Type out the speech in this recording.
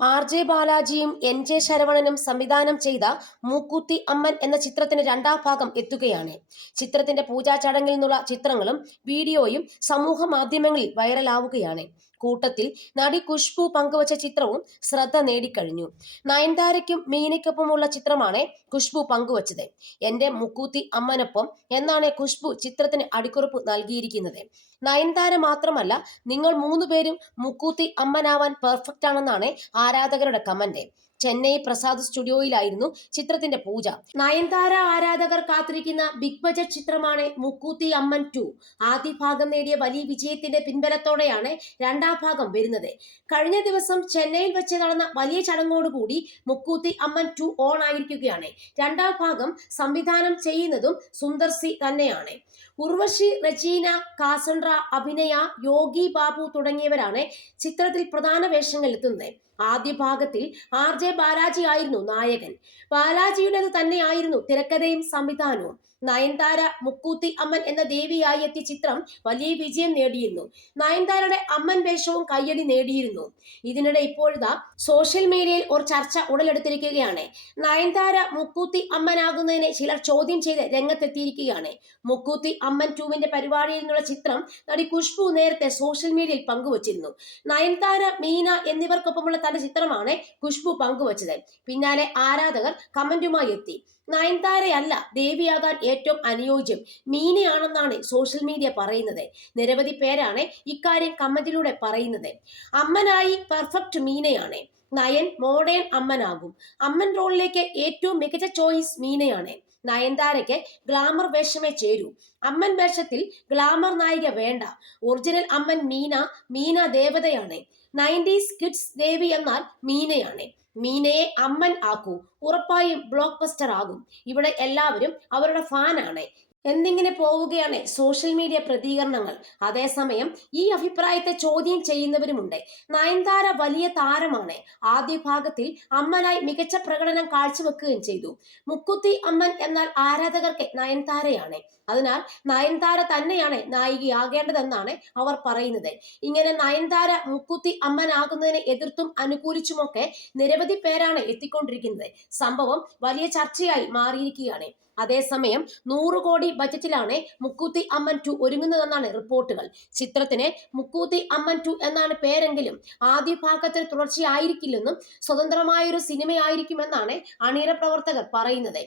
RJ ബാലാജിയും NJ ശരവണനും സംവിധാനം ചെയ്ത മൂക്കുത്തി അമ്മൻ എന്ന ചിത്രത്തിന്റെ രണ്ടാം ഭാഗം എത്തുകയാണ്. ചിത്രത്തിന്റെ പൂജാ ചടങ്ങിൽ നിന്നുള്ള ചിത്രങ്ങളും വീഡിയോയും സമൂഹ മാധ്യമങ്ങളിൽ വൈറലാവുകയാണ്. കൂട്ടത്തിൽ നടി ഖുശ്ബു പങ്കുവച്ച ചിത്രവും ശ്രദ്ധ നേടിക്കഴിഞ്ഞു. നയൻതാരയ്ക്കും മീനയ്ക്കൊപ്പമുള്ള ചിത്രമാണ് ഖുശ്ബു പങ്കുവച്ചത്. എന്റെ മുക്കൂത്തി അമ്മനൊപ്പം എന്നാണ് ഖുശ്ബു ചിത്രത്തിന് അടിക്കുറിപ്പ് നൽകിയിരിക്കുന്നത്. നയൻതാര മാത്രമല്ല, നിങ്ങൾ മൂന്നുപേരും മുക്കൂത്തി അമ്മനാവാൻ പെർഫെക്റ്റ് ആണെന്നാണ് ആരാധകരുടെ കമന്റ്. ചെന്നൈ പ്രസാദ് സ്റ്റുഡിയോയിലായിരുന്നു ചിത്രത്തിന്റെ പൂജ. നയൻതാര ആരാധകർ കാത്തിരിക്കുന്ന ബിഗ് ബജറ്റ് ചിത്രമാണ് മുക്കൂത്തി അമ്മൻ 2. ആദ്യ ഭാഗം നേടിയ വലിയ വിജയത്തിന്റെ പിൻബലത്തോടെയാണ് രണ്ടാം ഭാഗം വരുന്നത്. കഴിഞ്ഞ ദിവസം ചെന്നൈയിൽ വെച്ച് നടന്ന വലിയ ചടങ്ങോടുകൂടി മുക്കൂത്തി അമ്മൻ 2 ഓൺ ആയിരിക്കുകയാണ്. രണ്ടാം ഭാഗം സംവിധാനം ചെയ്യുന്നതും സുന്ദർ സി തന്നെയാണ്. ഉർവശി, റജീന, കാസൻഡ്ര, അഭിനയ, യോഗി ബാബു തുടങ്ങിയവരാണ് ചിത്രത്തിൽ പ്രധാന വേഷങ്ങളിൽ എത്തുന്നത്. ആദ്യ ഭാഗത്തിൽ RJ ബാലാജി ആയിരുന്നു നായകൻ. ബാലാജിയുടേത് തന്നെയായിരുന്നു തിരക്കഥയും സംവിധാനവും. നയൻതാര മുക്കൂത്തി അമ്മൻ എന്ന ദേവിയായി എത്തിയ ചിത്രം വലിയ വിജയം നേടിയിരുന്നു. നയൻതാരയുടെ അമ്മൻ വേഷവും കയ്യടി നേടിയിരുന്നു. ഇതിനിടെ ഇപ്പോഴിതാ സോഷ്യൽ മീഡിയയിൽ ഒരു ചർച്ച ഉടലെടുത്തിരിക്കുകയാണ്. നയൻതാര മുക്കൂത്തി അമ്മനാകുന്നതിനെ ചിലർ ചോദ്യം ചെയ്ത് രംഗത്തെത്തിയിരിക്കുകയാണ്. മുക്കൂത്തി അമ്മൻ 2വിന്റെ പരിപാടിയിൽ നിന്നുള്ള ചിത്രം നടി ഖുശ്ബു നേരത്തെ സോഷ്യൽ മീഡിയയിൽ പങ്കുവച്ചിരുന്നു. നയൻതാര, മീന എന്നിവർക്കൊപ്പമുള്ള തന്റെ ചിത്രമാണ് ഖുശ്ബു പങ്കുവച്ചത്. പിന്നാലെ ആരാധകർ കമന്റുമായി എത്തി. നയൻതാരയല്ല ദേവിയാകാൻ ഏറ്റവും അനുയോജ്യം മീനയാണെന്നാണ് സോഷ്യൽ മീഡിയ പറയുന്നത്. നിരവധി പേരാണ് ഇക്കാര്യം കമന്റിലൂടെ പറയുന്നത്. അമ്മനായി പെർഫെക്റ്റ് മീനയാണ്. നയൻ മോഡേൺ അമ്മനാകും. അമ്മൻ റോളിലേക്ക് ഏറ്റവും മികച്ച ചോയ്സ് മീനയാണ്. നയൻതാരയ്ക്ക് ഗ്ലാമർ വേഷമേ ചേരൂ. അമ്മൻ വേഷത്തിൽ ഗ്ലാമർ നായിക വേണ്ട. ഒറിജിനൽ അമ്മൻ മീന. മീന ദേവതയാണ്. 90s കിഡ്സ് ദേവി എന്നാൽ മീനയാണ്. മീനയെ അമ്മൻ ആക്കൂ, ഉറപ്പായും ബ്ലോക്ക് ബസ്റ്റർ ആകും. ഇവിടെ എല്ലാവരും അവരുടെ ഫാനാണ് എന്നിങ്ങനെ പോവുകയാണ് സോഷ്യൽ മീഡിയ പ്രതികരണങ്ങൾ. അതേസമയം ഈ അഭിപ്രായത്തെ ചോദ്യം ചെയ്യുന്നവരുമുണ്ട്. നയൻതാര വലിയ താരമാണ്. ആദ്യ ഭാഗത്തിൽ അമ്മനായി മികച്ച പ്രകടനം കാഴ്ചവെക്കുകയും ചെയ്തു. മുക്കുത്തി അമ്മൻ എന്നാൽ ആരാധകർക്ക് നയൻതാരയാണ്. അതിനാൽ നയൻതാര തന്നെയാണ് നായികയാകേണ്ടതെന്നാണ് അവർ പറയുന്നത്. ഇങ്ങനെ നയൻതാര മുക്കുത്തി അമ്മനാകുന്നതിനെ എതിർത്തും അനുകൂലിച്ചുമൊക്കെ നിരവധി പേരാണ് എത്തിക്കൊണ്ടിരിക്കുന്നത്. സംഭവം വലിയ ചർച്ചയായി മാറിയിരിക്കുകയാണ്. അതേസമയം 100 കോടി ബജറ്റിലാണ് മുക്കൂത്തി അമ്മൻ 2 ഒരുങ്ങുന്നതെന്നാണ് റിപ്പോർട്ടുകൾ. ചിത്രത്തിന് മുക്കൂത്തി അമ്മൻ 2 എന്നാണ് പേരെങ്കിലും ആദ്യ ഭാഗത്തിന് തുടർച്ചയായിരിക്കില്ലെന്നും സ്വതന്ത്രമായൊരു സിനിമയായിരിക്കുമെന്നാണ് അണിയറ പ്രവർത്തകർ പറയുന്നത്.